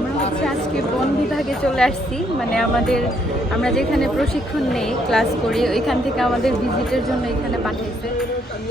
আমরা হচ্ছে আজকে বন বিভাগে চলে আসছি। মানে আমাদের আমরা যেখানে প্রশিক্ষণ নেই ক্লাস করি ওইখান থেকে আমাদের ভিজিটের জন্য এখানে পাঠিয়েছে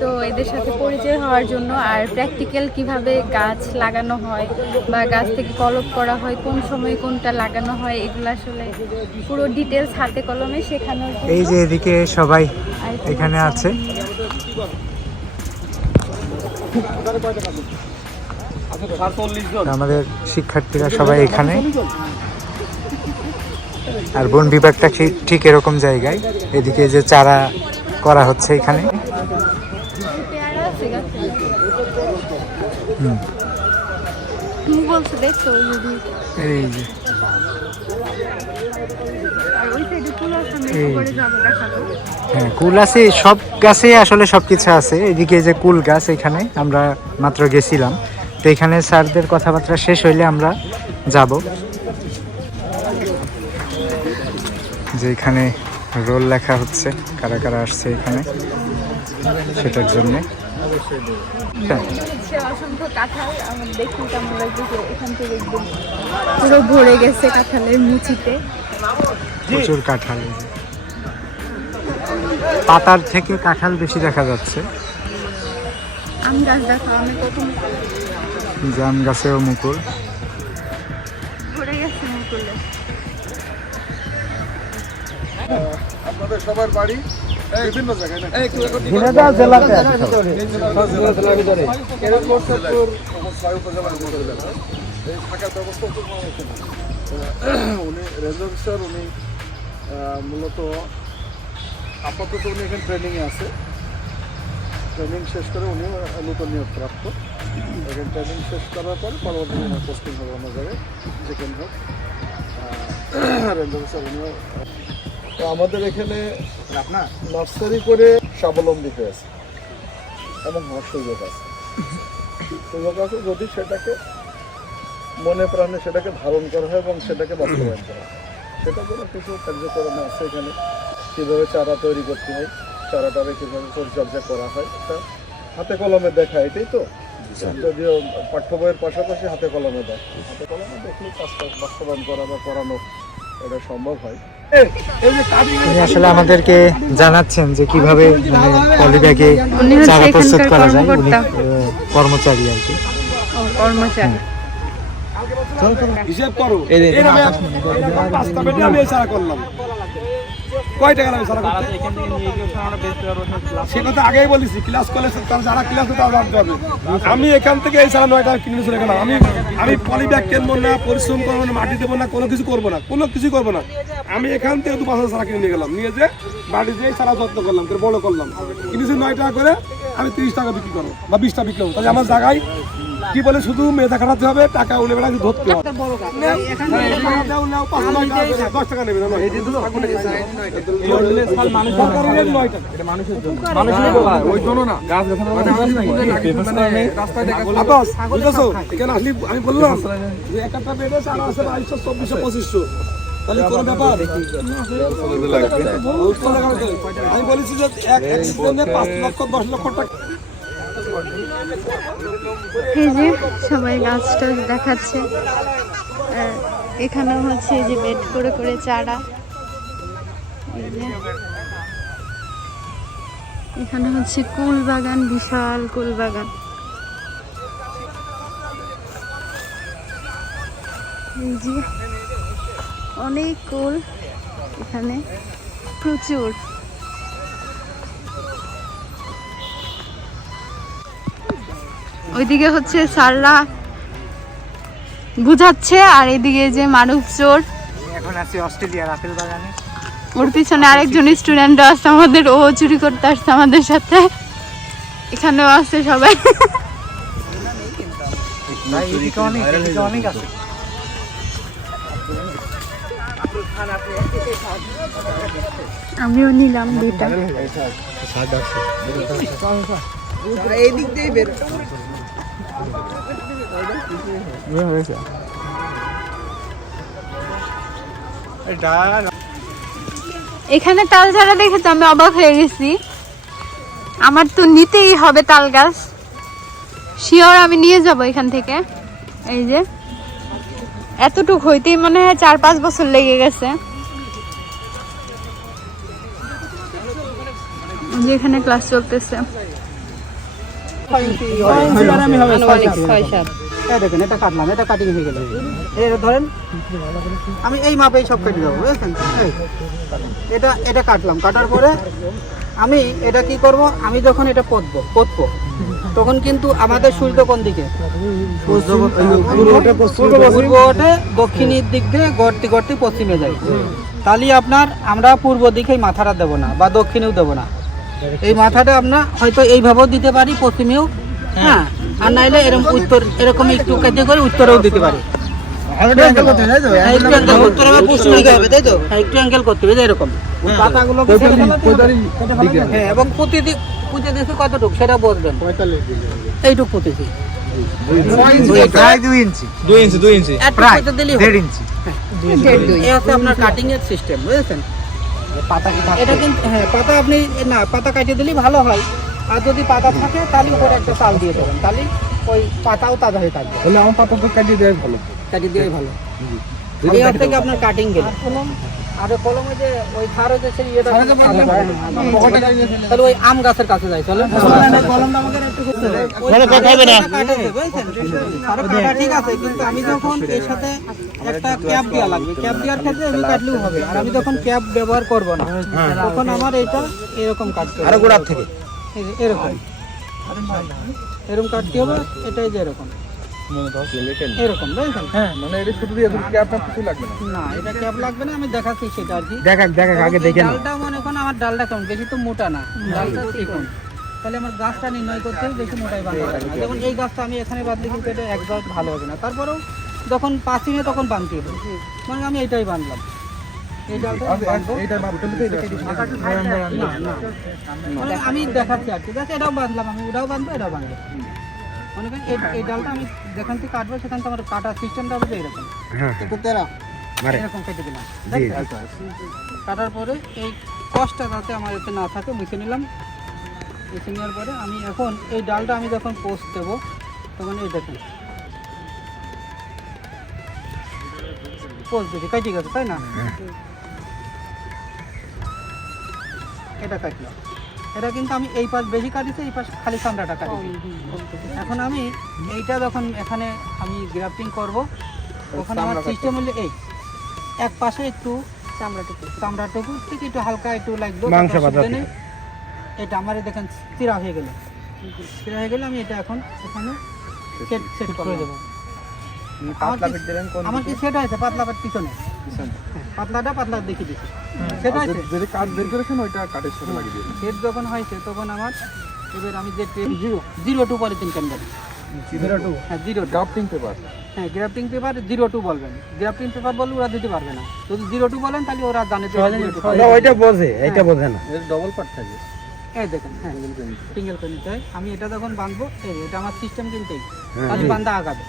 তো এদের সাথে পরিচয় হওয়ার জন্য আর প্র্যাকটিক্যাল কীভাবে গাছ লাগানো হয় বা গাছ থেকে কলপ করা হয় কোন সময় কোনটা লাগানো হয় এগুলো আসলে পুরো ডিটেলস হাতে কলমে শেখানো এই যে এদিকে সবাই এখানে আছে। আমাদের শিক্ষার্থীরা সবাই এখানে। আর বন বিভাগটা ঠিক এরকম জায়গায়। এদিকে যে চারা করা হচ্ছে এখানে। এই যে। হ্যাঁ কুল সব গাছে আসলে সব কিছু আছে। এদিকে যে কুল গাছ এখানে, আমরা মাত্র গেছিলাম। তো এখানে স্যারদের কথাবার্তা শেষ হইলে আমরা যাব। যে এখানে রোল লেখা হচ্ছে কারা কারা আসছে এখানে সেটার জন্য। পুরো ভরে গেছে কাঁঠালের মুচিতে প্রচুর কাঁঠাল। পাতার থেকে কাঁঠাল বেশি দেখা যাচ্ছে। আম গাছ দেখো আমি প্রথম জাম গাছেও মুকুল। আপনাদের সবার বাড়ি বিভিন্ন জায়গায় থাকার ব্যবস্থা উনি রেঞ্জ অফিসার উনি মূলত আপাতত উনি এখানে ট্রেনিংয়ে আছে। ট্রেনিং শেষ করে উনি নতুন নিয়োগ প্রাপ্ত এখানে ট্রেনিং শেষ করার পর পরবর্তী পোস্টিং হবে অন্য জায়গায় যেখানে হোক। রেঞ্জ অফিসার তো আমাদের এখানে নার্সারি করে স্বাবলম্বী হয়েছে এবং হওয়ার সুযোগ আছে। সুযোগ আছে যদি সেটাকে মনে প্রাণে সেটাকে ধারণ করা হয় এবং সেটাকে বাস্তবায়ন করা হয়। সেটার জন্য কিছু কার্যক্রম আছে এখানে। কীভাবে চারা তৈরি করতে হয় চারাটারে কীভাবে পরিচর্যা করা হয় এটা হাতে কলমে দেখা এটাই তো। যদিও পাঠ্য বইয়ের পাশাপাশি হাতে কলমে দেয় হাতে কলমে দেখলে কাজটা বাস্তবায়ন করা বা করানো এটা সম্ভব হয়। উনি আসলে আমাদেরকে জানাচ্ছেন যে কীভাবে মানে পলিব্যাগে চারা প্রস্তুত করা যায়। উনি কর্মচারী আর কি। কর্মচারী। হিসেব করো। আমি করলাম। কয় টাকা লাগে সারা করতে? সে কথা আগেই বলেছি ক্লাস করলে তারা যারা ক্লাস তারা জানতে আমি এখান থেকে এই সারা নয় টাকা কিনে চলে গেলাম। আমি আমি পলি ব্যাগ কিনবো না পরিশ্রম করব না মাটি দেবো না কোনো কিছু করব না কোনো কিছু করব না। আমি এখান থেকে দু পাঁচ হাজার সারা কিনে নিয়ে গেলাম। নিয়ে যে বাড়ি যেয়ে সারা যত্ন করলাম বড় করলাম। কিনেছি নয় টাকা করে আমি তিরিশ টাকা বিক্রি করব বা বিশ টাকা বিক্রি করব। তাহলে আমার জায়গায় কি বলে শুধু মেধা খাটাতে হবে টাকা উলে বেড়া ধরতে হবে। দশ টাকা নেবে আমি বললাম যে একটা বেডে চারা আছে বাইশশো চব্বিশশো পঁচিশশো। তাহলে কোনো ব্যাপার? আমি বলেছি যে এক এক সিজনে পাঁচ লক্ষ দশ লক্ষ টাকা এই যে সবাই গাছ টাছ দেখাচ্ছে এখানেও হচ্ছে যে বেড করে করে চারা। এখানে হচ্ছে কুল বাগান, বিশাল কুল বাগান। অনেক কুল এখানে প্রচুর। ওইদিকে হচ্ছে সাররা বুঝাচ্ছে আর এদিকে যে মানুষ চোর। এখন আছি অস্ট্রেলিয়ার আপেল বাগানে। ওর পিছনে আরেকজন স্টুডেন্ট আছে আমাদের ও চুরি করতে আসছে আমাদের সাথে। এখানেও আছে সবাই। আমিও নিলাম দুইটা। এখানে তাল ঝাড়া দেখে তো আমি অবাক হয়ে গেছি। আমার তো নিতেই হবে তাল গাছ। শিওর আমি নিয়ে যাব এখান থেকে। এই যে। এতটুক হইতেই মনে হয় চার পাঁচ বছর লেগে গেছে। যেখানে ক্লাস চলতেছে। এই দেখেন এটা কাটলাম এটা কাটিং হয়ে গেল। এই ধরেন আমি এই মাপেই সব কেটে দেবো বুঝেছেন? এটা এটা কাটলাম কাটার পরে আমি এটা কি করব? আমি যখন এটা পতবো পতবো তখন কিন্তু আমাদের সূর্য কোন দিকে? পূর্ব ওঠে দক্ষিণের দিক দিয়ে গড়তি গড়তি পশ্চিমে যায়। তাহলে আপনার আমরা পূর্ব দিকেই মাথাটা দেবো না বা দক্ষিণেও দেবো না। এই মাথাটা আমরা হয়তো এইভাবেও দিতে পারি পশ্চিমেও হ্যাঁ আর নাইলে এরকম উত্তর এরকম একটু কেটে করে উত্তরেও দিতে পারি। হ্যাঁ, একটু অ্যাঙ্গেল করতে হবে পশ্চিম দিকে হবে তাই তো? হ্যাঁ একটু অ্যাঙ্গেল করতে হবে এরকম। পাতাগুলো হ্যাঁ এবং প্রতিদিন কতটুকু সেটা বলবেন। এইটুকু পুঁতে হচ্ছে আপনার কাটিং এর সিস্টেম বুঝেছেন এটা কিন্তু হ্যাঁ পাতা আপনি না পাতা কাটিয়ে দিলেই ভালো হয়। আর যদি পাতা থাকে তাহলে উপরে একটা চাল দিয়ে দেবেন। তাহলে ওই পাতাও তাজা হয়ে থাকবে। তাহলে আমার পাতা তো কাটিয়ে দেওয়াই ভালো। কাটিয়ে দেওয়াই ভালো। এই হচ্ছে কি আপনার কাটিং গেল। কলম? আর কলমে যে ওই ধারে যে সেই ইয়েটা তাহলে ওই আম গাছের কাছে যাই চলেন। কলমটা আমাকে একটু ঠিক আছে কিন্তু আমি যখন এর সাথে একটা ক্যাপ দেওয়া লাগবে ক্যাপ দেওয়ার ক্ষেত্রে আমি কাটলেও হবে আর আমি যখন ক্যাপ ব্যবহার করব না তখন আমার এটা এরকম কাজ হবে আরও গোড়ার থেকে? এরকম। এরকম কাটতে হবে? এটাই যে এরকম। এরকম বুঝলেন হ্যাঁ মানে এটা শুধু দিয়ে কি আপনার কিছু লাগবে না। না এটা ক্যাপ লাগবে না? আমি দেখাচ্ছি সেটা আর কি। দেখাক দেখাক আগে এই ডালটা মনে আমার ডালটা কেমন? বেশি তো মোটা না। ডালটা চিকন তাহলে আমার গাছটা নির্ণয় করতে বেশি মোটাই হবে না। যেমন এই গাছটা আমি এখানে বাঁধলে কিন্তু এটা ভালো হবে না। তারপরেও যখন পাঁচিনে তখন বাঁধতে হবে। মানে আমি এটাই ডালটা আমি কেটে না, না। মানে আমি দেখাচ্ছি আর কি। দেখো এটাও বাঁধলাম আমি। ওটাও বাঁধবো এটাও বাঁধবো। মনে করেন এই- এই ডালটা আমি যেখান থেকে কাটবো সেখান থেকে আমার কাটার সিস্টেমটা হবে এরকম। হ্যাঁ মারে। এরকম কেটে দিলাম। কাটার পরে এই কষ্টটা যাতে আমার এতে না থাকে মুছে নিলাম। মুছে নেওয়ার পরে আমি এখন এই ডালটা আমি যখন পোস্ট দেবো তখন এই দেখেন। পোস্ট দিচ্ছি কাটি গেছে তাই না? এটা কাটলাম এটা কিন্তু আমি এই পাশ বেশি কাটিছি এই পাশ খালি চামড়াটা কাটিছি। এখন আমি এইটা যখন এখানে আমি গ্রাফটিং করব ওখানে আমার সিস্টেম হলো এই। এক পাশে একটু চামড়াটুকু চামড়াটুকু ঠিক একটু হালকা একটু লাগবে। এটা আমার দেখেন চিরা হয়ে গেল। চিরা হয়ে গেলে আমি এটা এখন এখানে সেট সেট করে দেবো। আমার কি- সেট হয়েছে? পাতলা পাট পিছনে। পাতলাটা পাতলা দেখে দিচ্ছি সেট হয়েছে যদি কাঠ বের করেছেন ওইটা কাঠের সাথে লাগিয়ে দিবেন সেট যখন হয়েছে তখন আমার এবার আমি যে zero? Zero two polythene candle zero two? হ্যাঁ জিরো গ্রাফটিং পেপার হ্যাঁ গ্রাফটিং পেপার জিরো টু বলবেন। গ্রাফটিং পেপার বললে ওরা দিতে পারবে না। যদি জিরো টু বলেন তাহলে ওরা জানে যে zero two। ওইটা বোঝে এইটা বোঝে না। ডবল পার্ট থাকে। এই দেখেন হ্যাঁ। সিঙ্গেল করে নিতে হয়। আমি এটা যখন বাঁধবো এটা আমার সিস্টেম কিন্তু বান্ধা আগাবে।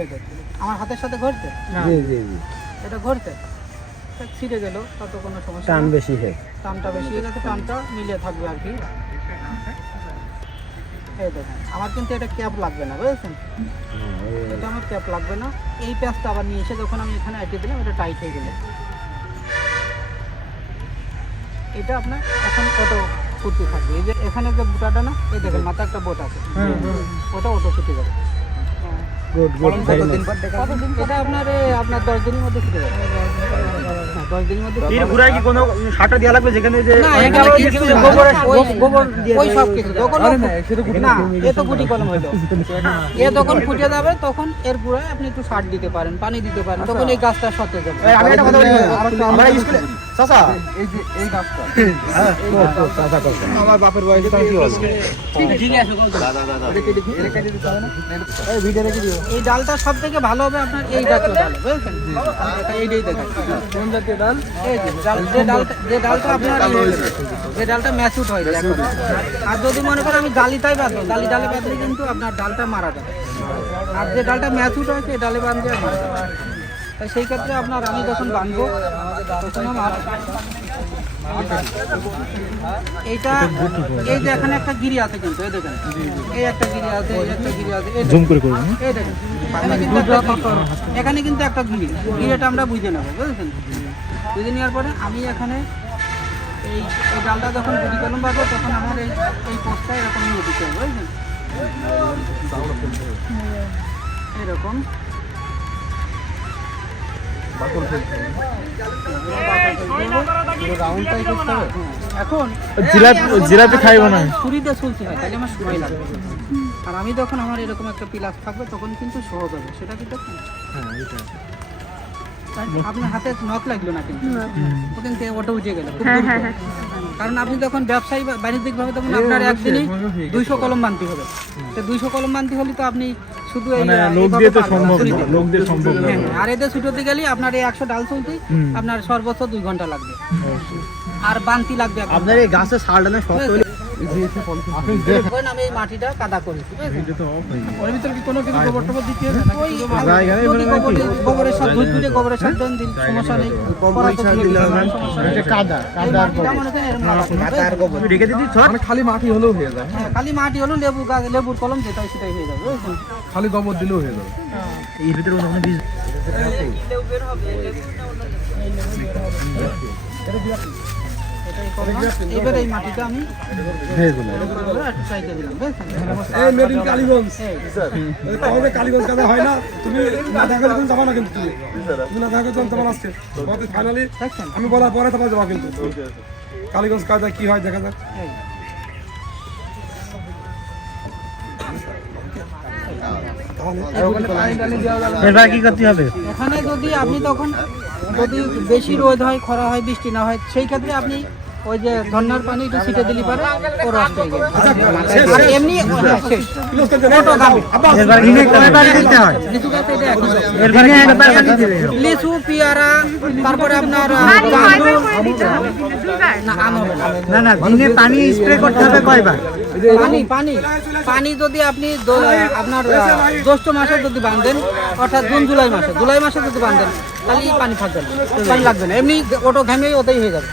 এই দেখেন। আমার হাতের সাথে ঘুরছে জি জি জি। এটা ঘুরছে তা ছিঁড়ে গেল তত কোনো সমস্যা টান বেশি হয় টানটা বেশি হয়ে গেছে টানটা মিলিয়ে থাকবে আর কি। এই দেখেন আমার কিন্তু এটা ক্যাপ লাগবে না বুঝেছেন? এটা আমার ক্যাপ লাগবে না। এই প্যাচটা আবার নিয়ে এসে যখন আমি এখানে আটকে দিলাম এটা টাইট হয়ে গেল। এটা আপনার এখন অটো ফুটতে থাকবে। এই যে এখানে যে বুটাটা না এই দেখেন মাথা একটা বোট আছে। ওটা অটো ফুটে যাবে। তখন এর গুঁড়ায় আপনি একটু সার দিতে পারেন পানি দিতে পারেন তখন এই গাছটা সতেজ হবে। চাচা? এই যে এই গাছটা আমার বাপের বয়সে কি হলো ঠিক আছে এই ভিডিও রেখে দিও। এই ডালটা সব থেকে ভালো হবে আপনার এই জাতীয় ডাল এইটাই কোন জাতীয় ডাল? এই যে ডাল যে ডালটা যে ডালটা আপনার যে ডালটা ম্যাচুট হয় এখন। আর যদি মনে করেন আমি ডালিটাই বাঁধবো ডালি ডালে বাঁধলে কিন্তু আপনার ডালটা মারা যাবে। আর যে ডালটা ম্যাচুট হয় সেই ডালে বাঁধলে মারা যাবে। তাই সেই ক্ষেত্রে আপনার আমি যখন বাঁধবো তখন আমার এইটা এই যে এখানে একটা গিরি আছে কিন্তু এই দেখেন। এই একটা গিরি আছে এই একটা গিরি আছে জুম করে করবেন এই দেখেন। এখানে কিন্তু একটা এখানে কিন্তু একটা গিরি। গিরেটা আমরা বুঝে নেব বুঝেছেন? বুঝে নেওয়ার পরে আমি এখানে এই এই ডালটা যখন গুটি কলম পাবো তখন আমার এই এই পোস্টটা এরকম নিয়ে দিতে হবে বুঝলেন এরকম। এখন জিলাপি খাইব না। ছুরিতে চলতে হয় তাহলে আমার সময় লাগবে। আর আমি যখন আমার এরকম একটা পিলাস থাকবে তখন কিন্তু সহজ হবে। সেটা কিন্তু তাই আপনার হাতে নখ লাগল না কিন্তু? ও কিন্তু ওটা উঠে গেল। কারণ আপনি যখন ব্যবসায়ী বা বাণিজ্যিক ভাবে তখন আপনার একদিনই দুইশো কলম বানতে হবে। তো দুইশো কলম বানতে হলে তো আপনি শুধু এই মানে লোক দিয়ে তো সম্ভব না লোক দিয়ে সম্ভব না। হ্যাঁ, আর এদের ছুটোতে গেলে আপনার এই একশো ডাল চলতে আপনার সর্বোচ্চ দুই ঘণ্টা লাগবে। আর বান্তি লাগবে আপনার এই গাছের সারটা না শক্ত আমি এই মাটিটা কাদা করেছি বুঝেছেন? ওর ভিতরে কি কোনো কিছু গোবর টোবর দিতে হবে ওই যদি গোবরের সার ধুই ধুয়ে গোবরের সার দেন সমস্যা নেই। করা। কাদা খালি মাটি হলেও হয়ে যায়। হ্যাঁ, খালি মাটি হলো লেবু গাছ লেবুর কলম যেটাই সেটাই হয়ে যাবে খালি গোবর দিলেও হয়ে যাবে। এই ভিতরে অন্য কোনো বীজ। এটাই করলাম। এবার এই মাটিটা আমি একটু চাইতে দিলাম এই মেড ইন কালীগঞ্জ এই। কালীগঞ্জ কাদা হয় না? তুমি না দেখা যখন যাবা না কিন্তু তুমি? তুমি না দেখা যখন তোমার আসছে ফাইনালি আমি বলার পরে তোমার যাবা কিন্তু। কালীগঞ্জ কাদা কি হয় দেখা যাক। এবার কি করতে হবে? এখানে যদি আপনি তখন যদি বেশি রোদ হয় খরা হয় বৃষ্টি না হয় সেই ক্ষেত্রে আপনি ওই যে ঝর্ণার পানি একটু ছিটে দিলি পারে ও রস হয়ে গেল। আর এমনি হ্যাঁ, শেষ। মোটো গাবে। এবার দিনে কয়বার দিতে হয়। লিচু গাছ এটা একই একবার পানি দিবে লিচু পেয়ারা তারপরে আপনার না না। না না দিনে পানি স্প্রে করতে হবে কয়বার? পানি পানি। পানি যদি আপনি আপনার জ্যৈষ্ঠ মাসে যদি বাঁধেন অর্থাৎ জুন জুলাই মাসে জুলাই মাসে যদি বাঁধেন তাহলে পানি থাকবে না। পানি লাগবে না। এমনি ওটো ঘামে ওটাই হয়ে যাবে।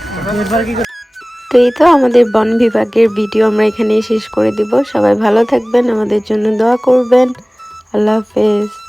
তো এই তো আমাদের বন বিভাগের ভিডিও আমরা এখানেই শেষ করে দিব। সবাই ভালো থাকবেন, আমাদের জন্য দোয়া করবেন। আল্লাহ হাফেজ।